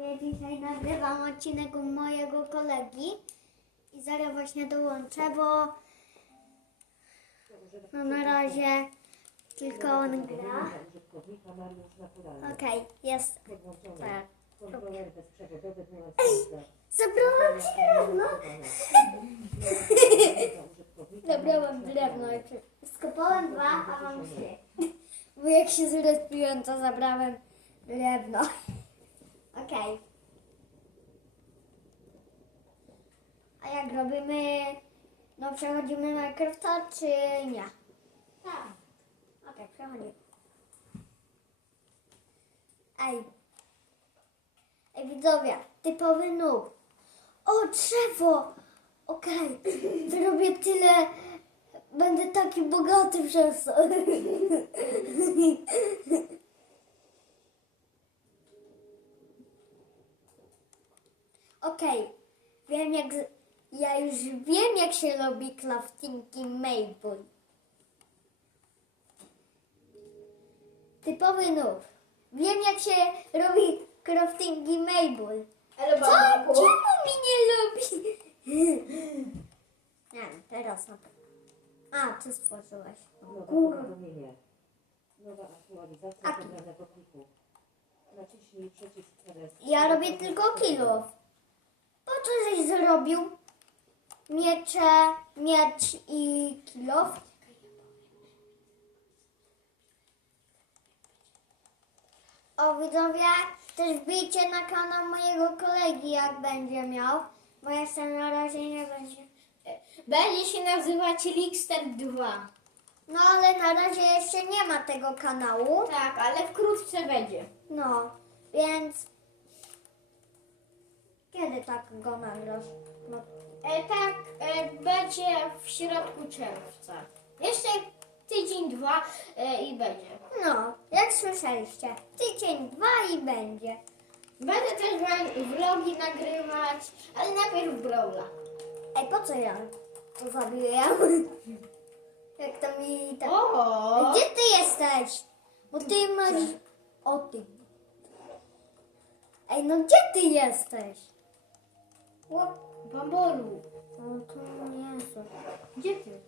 Ja dzisiaj nagrywam odcinek u mojego kolegi i zaraz właśnie dołączę, bo no na razie tylko on gra. Okej, jest. Podłączony. Tak. Zabrałam drewno. Zabrałam drewno. Skopałem dwa, a mam trzy. Bo jak się zrespiłem, to zabrałem drewno. Okej. A jak robimy... No przechodzimy Minecrafta, czy nie? Tak. Okej, przechodzimy. Ej. Ej, widzowie, typowy noob. O, drzewo! Okej, zrobię tyle. Będę taki bogaty przez to. Okej, wiem jak. Ja już wiem, jak się robi craftingi Maple. Typowy noob. Wiem, jak się robi craftingi. Ale Co? Czemu mi nie lubi? Nie wiem, teraz na pewno. A, ty stworzyłeś. Nowe Kurwa. Nowa aktualizacja A- pliku. Naciśnij przycisk RS. Ja robię tylko kilów. Po co żeś zrobił? Miecze, miecz i kilof. O widzowie, też wbijcie na kanał mojego kolegi, jak będzie miał. Bo jeszcze na razie nie będzie. Będzie się nazywać Lickster 2. No ale na razie jeszcze nie ma tego kanału. Tak, ale wkrótce będzie. No, więc kiedy tak go nagrasz? No, E, tak, e, będzie w środku czerwca. Jeszcze tydzień, dwa e, i będzie. no, jak słyszeliście, tydzień, dwa i będzie. Będę też wam vlogi nagrywać, ale najpierw Brawla. Ej, po co ja to zabiję? Jak to mi tak... O! Gdzie ty jesteś? Bo ty masz... O ty. Ej, no gdzie ty jesteś? O, Bamboru. no to jest. Gdzie ty?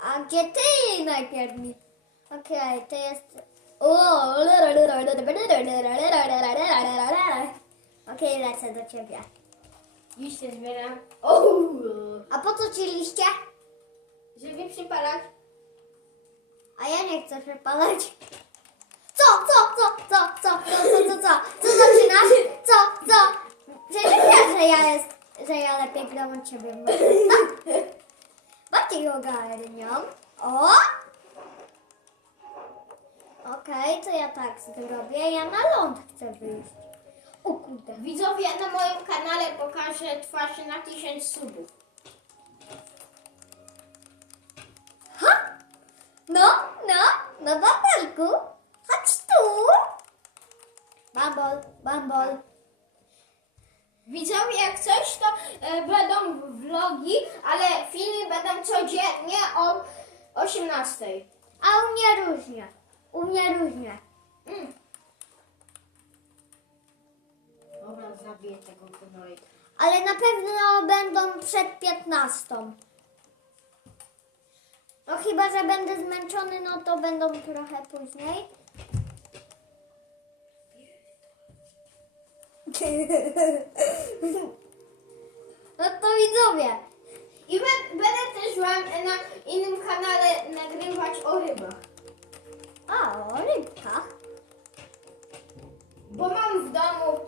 A gdzie ty najpierw mi? Okej, to jest... O! Okej, lecę do ciebie. Się zbieram. O! A po co ci liście? Żeby przypalać. A ja nie chcę przepalać. Co, co, co, co, co, co, co, co, co? Co zaczynasz? Co, co? Przecież wiesz, że ja jest, że ja lepiej gram od ciebie. Bardziej ogarniam. O! Okej, to ja tak zrobię. Ja na ląd chcę wyjść. O kurde. Widzowie, na moim kanale pokażę twarz na 1000 subów. Ha? No, no, no bambelku. Chodź tu. Bambol, bambol. Widzowie, jak coś, to e, będą vlogi, ale filmy będą codziennie o 18. A u mnie różnie. U mnie różnie. Mm. Dobra, zabiję tego knojka. Ale na pewno będą przed 15. No chyba, że będę zmęczony, no to będą trochę później. No to widzowie. I bę- będę też wam na innym kanale nagrywać o rybach. A, o rybkach. Bo mam w domu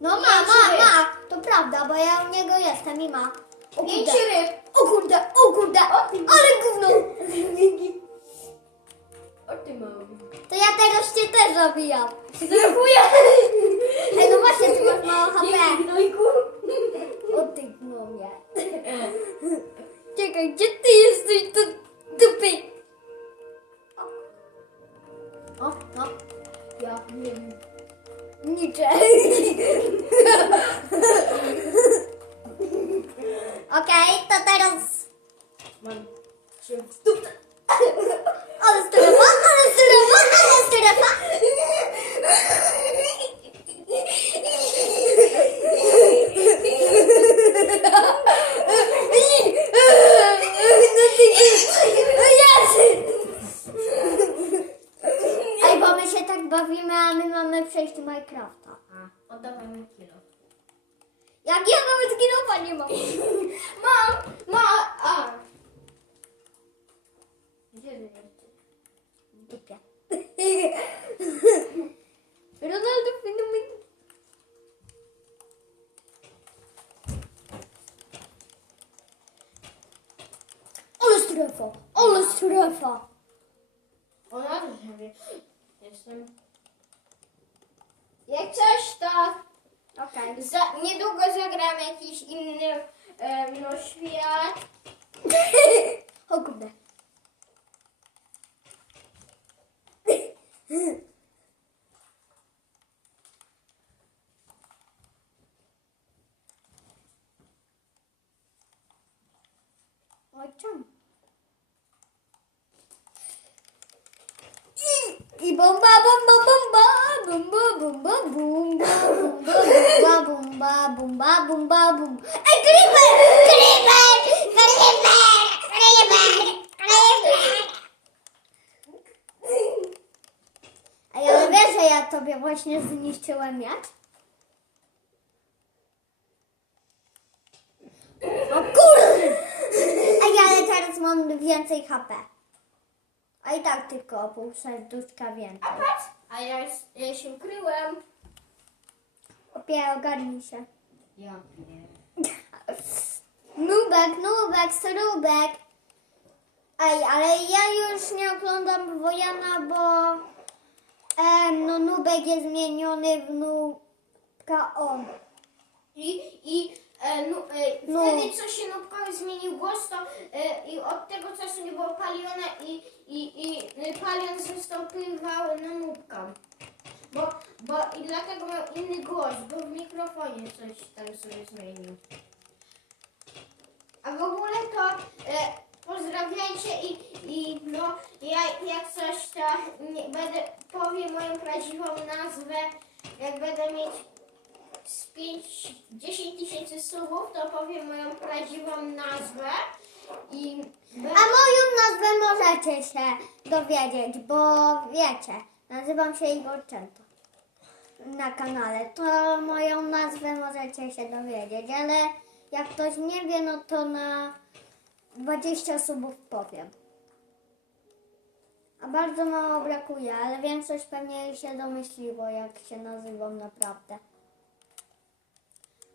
No ma, ma, ma. To prawda, bo ja u niego jestem i ma. O pięć kurde, ryb. o kurde, o kurde, ale gówno. O ty mam. To ja teraz cię też zabijam. Dziękuję. No właśnie, ty masz mało HP. Dzięki, Nojku. O ty gnomie. Czekaj, gdzie Minecrafta. A, oddawaj mi kilo. Jak ja nawet kilofa nie mam. Mam, ma, a. Gdzie? W dupie. Ronaldo fenomen. Ale strefa, ale strefa. Ona też. Jestem. Jak coś, to Okej. za, niedługo zagram jakiś inny e, no, świat. O kurde. Oj, czemu? I, I bomba, bomba, bomba, bomba, bomba, bomba, bomba, bomba, bomba, bomba, bomba. Ej, creeper! Creeper! Creeper! Creeper! Creeper! Ej, ale wiesz, że ja tobie właśnie zniszczyłem miecz? O kurde! Ej, ale teraz mam więcej HP. A i tak tylko o pół więcej. A ja, ja się ukryłem. Opie, ogarnij się. Ja wiem. Nubek, nubek, strubek. Ej, ale ja już nie oglądam Wojana, bo em, no nubek jest zmieniony w nubka on. I, i e, nu, e, No. wtedy co się Nubkowi zmienił głos, to e, i od tego czasu nie było Paliona i, i, i e, Palion zastąpywał na Nubka. Bo, bo i dlatego miał inny głos, bo w mikrofonie coś tam sobie zmienił. A w ogóle to e, pozdrawiajcie i, i no ja jak coś to nie, będę powiem moją prawdziwą nazwę, jak będę mieć z 5, 10 subów, to powiem moją prawdziwą nazwę i A moją nazwę możecie się dowiedzieć, bo wiecie, nazywam się Igor Czento na kanale. To moją nazwę możecie się dowiedzieć, ale jak ktoś nie wie, no to na 20 subów powiem. A bardzo mało brakuje, ale większość pewnie się domyśliło, jak się nazywam naprawdę.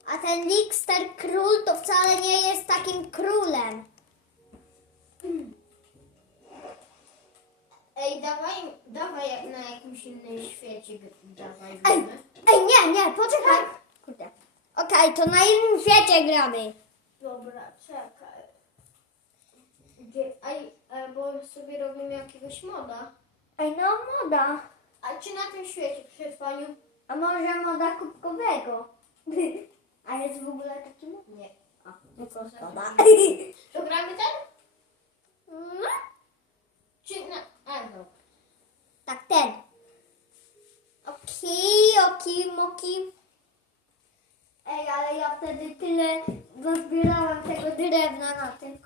A ten Lickster Król to wcale nie jest takim królem. Ej, dawaj, dawaj jak na jakimś innym świecie dawaj Ej, gramy. ej, nie, nie, poczekaj. Kurde. Okej, to na innym świecie gramy. Dobra, czekaj. Gdzie, ej, albo sobie robimy jakiegoś moda. Ej, no moda. A czy na tym świecie przetrwaniu? A może moda kubkowego? A jest w ogóle taki? Nie. A, no to szkoda. To gramy ten? No, Czy na... A, no. tak, ten. Oki, oki, moki. Ej, ale ja wtedy tyle nazbierałam tego drewna na tym.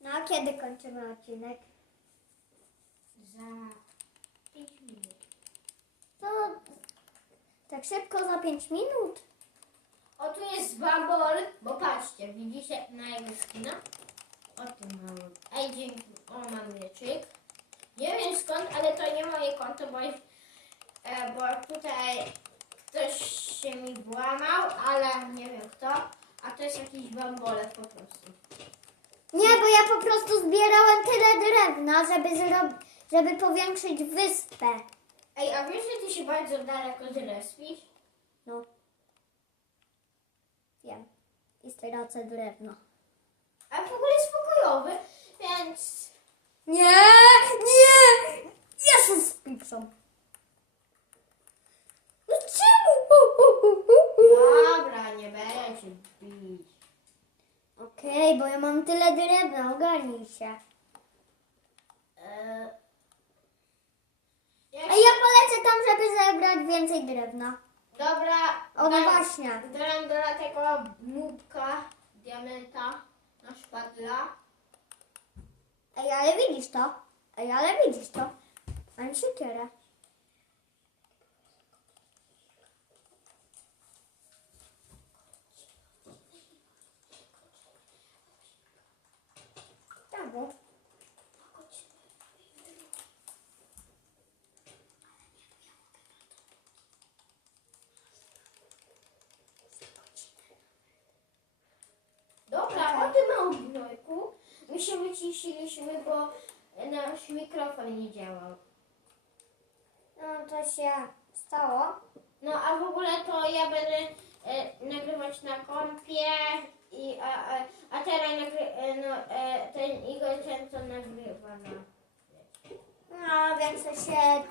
No a kiedy kończymy odcinek? Za 5 minut. To tak szybko za 5 minut? O, tu jest babol, bo patrzcie, widzicie na jego skina? O tym mam. Ej, dzięki. O, mam mieczyk. Nie wiem skąd, ale to nie moje konto, bo, e, bo tutaj ktoś się mi włamał, ale nie wiem kto. A to jest jakiś bambolek po prostu. Nie, bo ja po prostu zbierałem tyle drewna, żeby, zro- żeby powiększyć wyspę. Ej, a wiesz, że ty się bardzo daleko zrespisz? No. Wiem. I stracę drewno. A w ogóle jest pokojowy, więc... Nie! Nie! Z pizzą. No czemu? Dobra, nie będę się bić. Okej, bo ja mam tyle drewna, ogarnij się. Eee, A jak ja polecę tam, żeby zebrać więcej drewna. Dobra, O, no właśnie. do tego nubka, diamenta na szpadla. Ej, ale widzisz to? Ej, ale widzisz to? Mam siekierę. Brawo. Dobra, o tym małym gnojku. My się wycisiliśmy, bo nasz mikrofon nie działał. No to się stało. No a w ogóle to ja będę e, nagrywać na kompie i a, a, a teraz nagry, e, no, e, ten Igor często nagrywa na No, więc to się...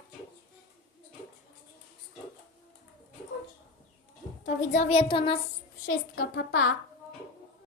To widzowie, to nas wszystko. Papa. Pa.